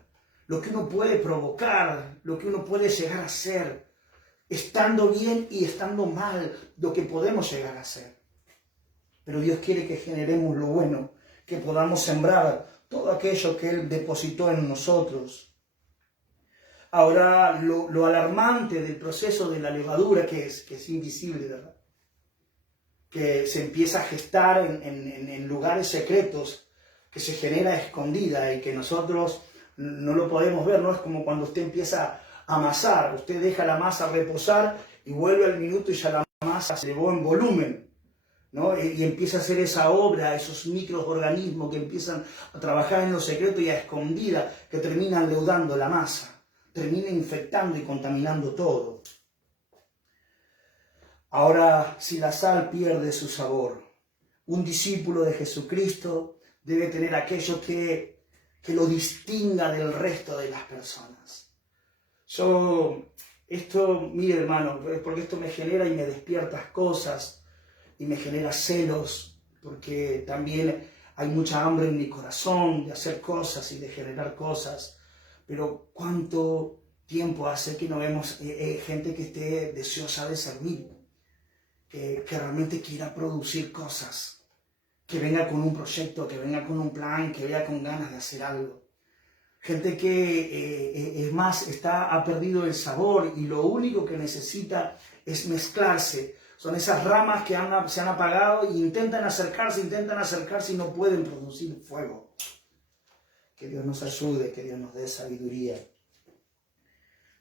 lo que uno puede provocar, lo que uno puede llegar a ser, estando bien y estando mal, lo que podemos llegar a ser. Pero Dios quiere que generemos lo bueno, que podamos sembrar todo aquello que Él depositó en nosotros. Ahora, lo alarmante del proceso de la levadura, que es invisible, ¿verdad? Que se empieza a gestar en lugares secretos, que se genera escondida y que nosotros no lo podemos ver, ¿no? Es como cuando usted empieza a amasar, usted deja la masa reposar y vuelve al minuto y ya la masa se elevó en volumen, ¿no? Y empieza a hacer esa obra, esos microorganismos que empiezan a trabajar en lo secreto y a escondida, que terminan leudando la masa, termina infectando y contaminando todo. Ahora, si la sal pierde su sabor, un discípulo de Jesucristo debe tener aquello que lo distinga del resto de las personas. Mire hermano, porque esto me genera y me despierta cosas y me genera celos, porque también hay mucha hambre en mi corazón de hacer cosas y de generar cosas, pero ¿cuánto tiempo hace que no vemos gente que esté deseosa de servir, que realmente quiera producir cosas, que venga con un proyecto, que venga con un plan, que venga con ganas de hacer algo? Gente que, es más, ha perdido el sabor y lo único que necesita es mezclarse. Son esas ramas que se han apagado e intentan acercarse y no pueden producir fuego. Que Dios nos ayude, que Dios nos dé sabiduría.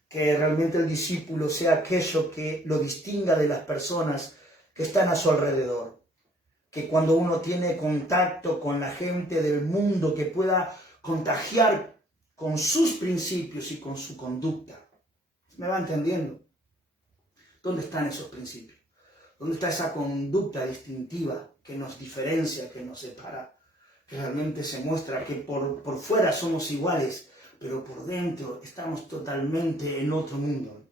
Que realmente el discípulo sea aquello que lo distinga de las personas que están a su alrededor. Que cuando uno tiene contacto con la gente del mundo, que pueda contagiar con sus principios y con su conducta. ¿Me va entendiendo? ¿Dónde están esos principios? ¿Dónde está esa conducta distintiva que nos diferencia, que nos separa? Que realmente se muestra que por fuera somos iguales, pero por dentro estamos totalmente en otro mundo.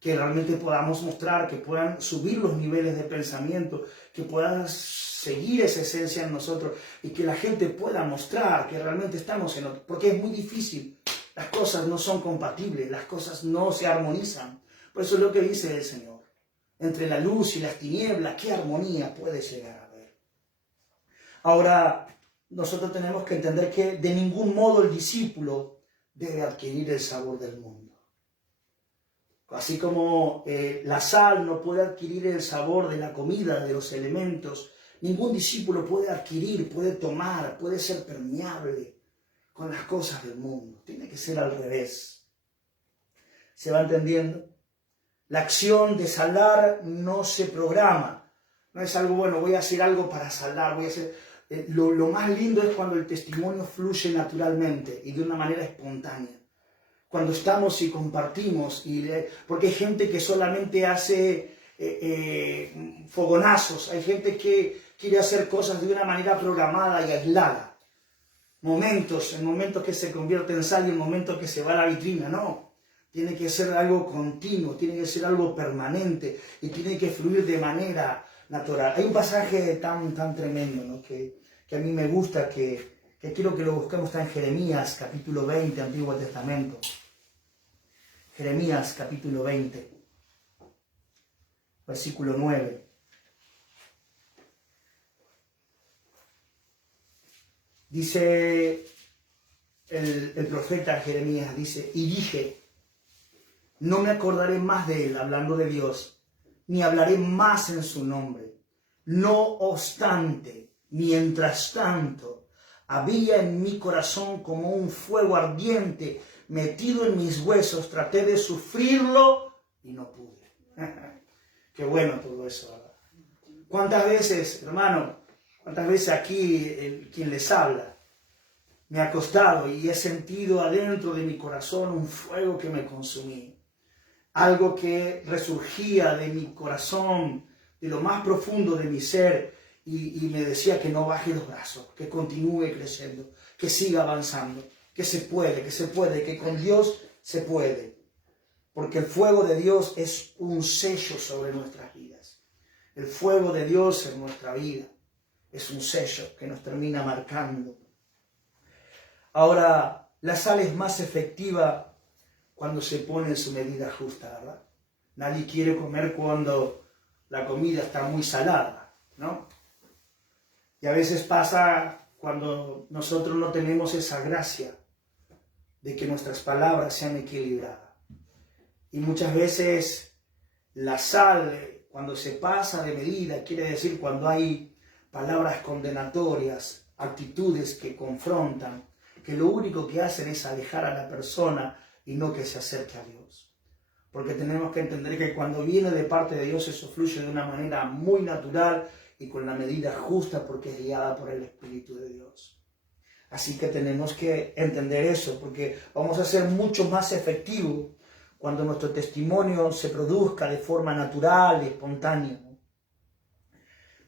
que realmente podamos mostrar, que puedan subir los niveles de pensamiento, que puedan seguir esa esencia en nosotros y que la gente pueda mostrar que realmente estamos en otro, porque es muy difícil, las cosas no son compatibles, las cosas no se armonizan. Por eso es lo que dice el Señor, entre la luz y las tinieblas, ¿qué armonía puede llegar a haber? Ahora, nosotros tenemos que entender que de ningún modo el discípulo debe adquirir el sabor del mundo. Así como la sal no puede adquirir el sabor de la comida, de los elementos, ningún discípulo puede adquirir, puede tomar, puede ser permeable con las cosas del mundo. Tiene que ser al revés. ¿Se va entendiendo? La acción de saldar no se programa. No es algo, bueno, voy a hacer algo para saldar, voy a hacer... Lo más lindo es cuando el testimonio fluye naturalmente y de una manera espontánea. Cuando estamos y compartimos, porque hay gente que solamente hace fogonazos, hay gente que quiere hacer cosas de una manera programada y aislada. En momentos que se convierte en sal y en momentos que se va a la vitrina, no. Tiene que ser algo continuo, tiene que ser algo permanente y tiene que fluir de manera natural. Hay un pasaje tan tremendo, ¿no? que a mí me gusta, que quiero que lo busquemos, está en Jeremías, capítulo 20, Antiguo Testamento. Jeremías, capítulo 20, versículo 9. Dice el profeta Jeremías, dice, y dije, no me acordaré más de él, hablando de Dios, ni hablaré más en su nombre. No obstante, mientras tanto, había en mi corazón como un fuego ardiente metido en mis huesos, traté de sufrirlo y no pude. Qué bueno todo eso, ¿verdad? ¿Cuántas veces, hermano, cuántas veces aquí quien les habla me ha costado y he sentido adentro de mi corazón un fuego que me consumía? Algo que resurgía de mi corazón, de lo más profundo de mi ser, y me decía que no baje los brazos, que continúe creciendo, que siga avanzando, que se puede, que con Dios se puede. Porque el fuego de Dios es un sello sobre nuestras vidas. El fuego de Dios en nuestra vida es un sello que nos termina marcando. Ahora, la sal es más efectiva cuando se pone en su medida justa, ¿verdad? Nadie quiere comer cuando la comida está muy salada, ¿no? Y a veces pasa cuando nosotros no tenemos esa gracia de que nuestras palabras sean equilibradas. Y muchas veces la sal, cuando se pasa de medida, quiere decir cuando hay palabras condenatorias, actitudes que confrontan, que lo único que hacen es alejar a la persona y no que se acerque a Dios. Porque tenemos que entender que cuando viene de parte de Dios, eso fluye de una manera muy natural y con la medida justa, porque es guiada por el Espíritu de Dios. Así que tenemos que entender eso, porque vamos a ser mucho más efectivos cuando nuestro testimonio se produzca de forma natural y espontánea.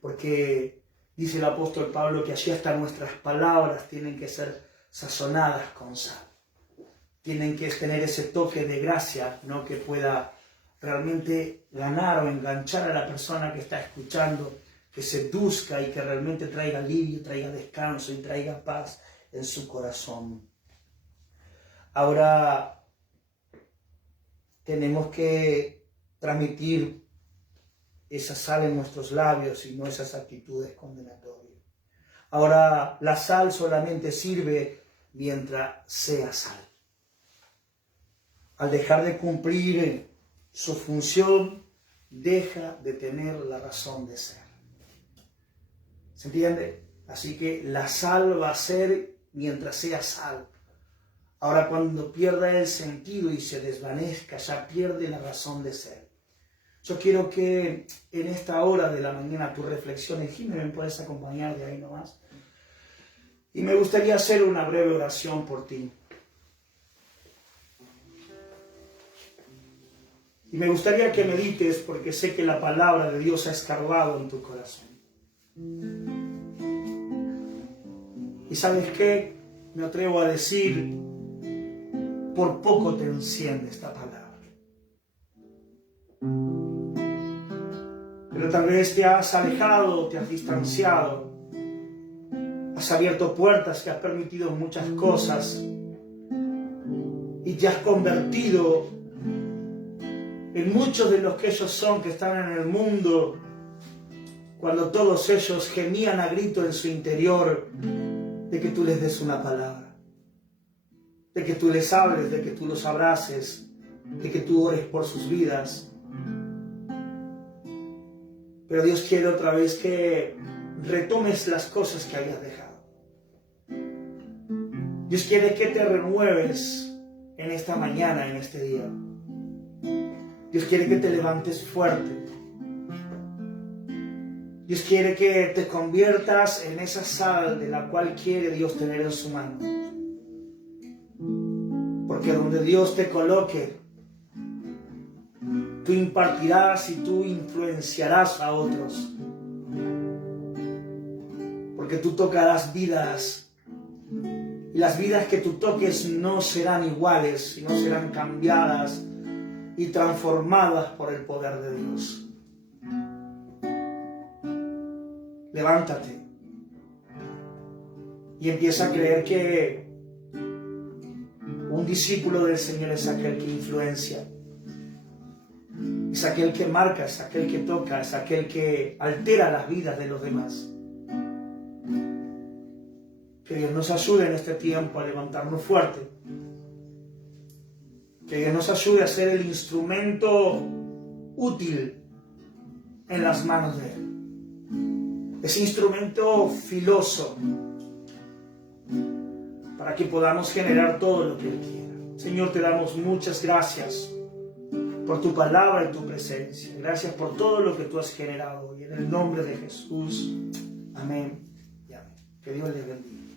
Porque dice el apóstol Pablo que allí hasta nuestras palabras tienen que ser sazonadas con sal. Tienen que tener ese toque de gracia, ¿no? Que pueda realmente ganar o enganchar a la persona que está escuchando, que seduzca y que realmente traiga alivio, traiga descanso y traiga paz en su corazón. Ahora tenemos que transmitir esa sal en nuestros labios y no esas actitudes condenatorias. Ahora, la sal solamente sirve mientras sea sal. Al dejar de cumplir su función, deja de tener la razón de ser. ¿Se entiende? Así que la sal va a ser mientras sea sal. Ahora, cuando pierda el sentido y se desvanezca, ya pierde la razón de ser. Yo quiero que en esta hora de la mañana tú reflexiones. Jimmy, ¿me puedes acompañar de ahí nomás? Y me gustaría hacer una breve oración por ti. Y me gustaría que medites, porque sé que la palabra de Dios ha escarbado en tu corazón. Y ¿sabes qué? Me atrevo a decir, por poco te enciende esta palabra. Pero tal vez te has alejado, te has distanciado, has abierto puertas, te has permitido muchas cosas y te has convertido en muchos de los que ellos son, que están en el mundo, cuando todos ellos gemían a grito en su interior de que tú les des una palabra, de que tú les hables, de que tú los abraces, de que tú ores por sus vidas. Pero Dios quiere otra vez que retomes las cosas que hayas dejado. Dios quiere que te renueves en esta mañana, en este día. Dios quiere que te levantes fuerte. Dios quiere que te conviertas en esa sal de la cual quiere Dios tener en su mano. Porque donde Dios te coloque, tú impartirás y tú influenciarás a otros. Porque tú tocarás vidas. Y las vidas que tú toques no serán iguales, sino serán cambiadas y transformadas por el poder de Dios. Levántate y empieza a creer que un discípulo del Señor es aquel que influencia, es aquel que marca, es aquel que toca, es aquel que altera las vidas de los demás. Que Dios nos ayude en este tiempo a levantarnos fuerte. Que Dios nos ayude a ser el instrumento útil en las manos de Él. Ese instrumento filoso para que podamos generar todo lo que Él quiera. Señor, te damos muchas gracias por tu palabra y tu presencia. Gracias por todo lo que tú has generado. Y en el nombre de Jesús, amén y amén. Que Dios les bendiga.